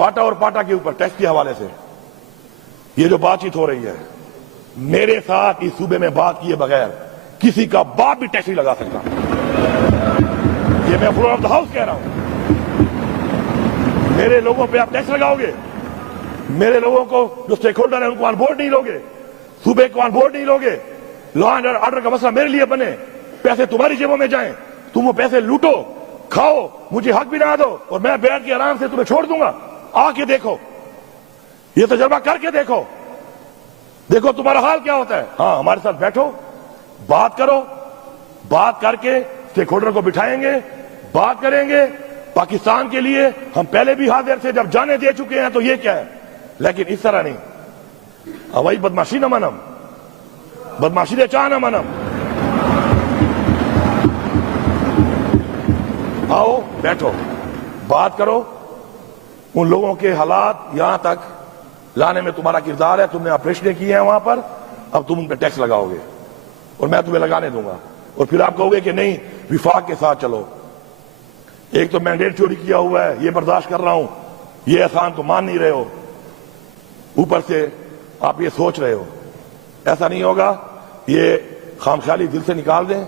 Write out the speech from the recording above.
फाटा और पाटा के ऊपर टैक्स के हवाले से ये जो बातचीत हो रही है, मेरे साथ इस सूबे में बात किए बगैर किसी का बाप भी टैक्स नहीं लगा सकता। ये मैं फ्लोर ऑफ द हाउस कह रहा हूं। मेरे लोगों पे आप टैक्स लगाओगे, मेरे लोगों को जो स्टेक होल्डर है उनको ऑन बोर्ड नहीं लोगे, सूबे को ऑन बोर्ड नहीं लोगे, लॉ एंड ऑर्डर का मसला मेरे लिए बने, पैसे तुम्हारी जेबों में जाएं, तुम वो पैसे लूटो, खाओ, मुझे हक भी ना दो और मैं बैठ के आराम से तुम्हें छोड़ दूंगा। आके देखो, ये तजर्बा करके देखो, देखो तुम्हारा हाल क्या होता है। हाँ, हमारे साथ बैठो, बात करो, बात करके स्टेक होल्डर को बिठाएंगे, बात करेंगे। पाकिस्तान के लिए हम पहले भी हाजिर थे, जब जाने दे चुके हैं, तो ये क्या है, लेकिन इस तरह नहीं। हवाई बदमाशी न मनम, बदमाशी ने चाह न मनम। आओ, बैठो, बात करो। उन लोगों के हालात यहां तक लाने में तुम्हारा किरदार है, तुमने ऑपरेशन किए हैं वहां पर, अब तुम उन पर टैक्स लगाओगे और मैं तुम्हें लगाने दूंगा और फिर आप कहोगे कि नहीं, विफाक के साथ चलो। एक तो मैंडेट चोरी किया हुआ है, ये बर्दाश्त कर रहा हूं, ये एहसान तो मान नहीं रहे हो, ऊपर से आप ये सोच रहे हो। ऐसा नहीं होगा, ये खामख्याली दिल से निकाल दें।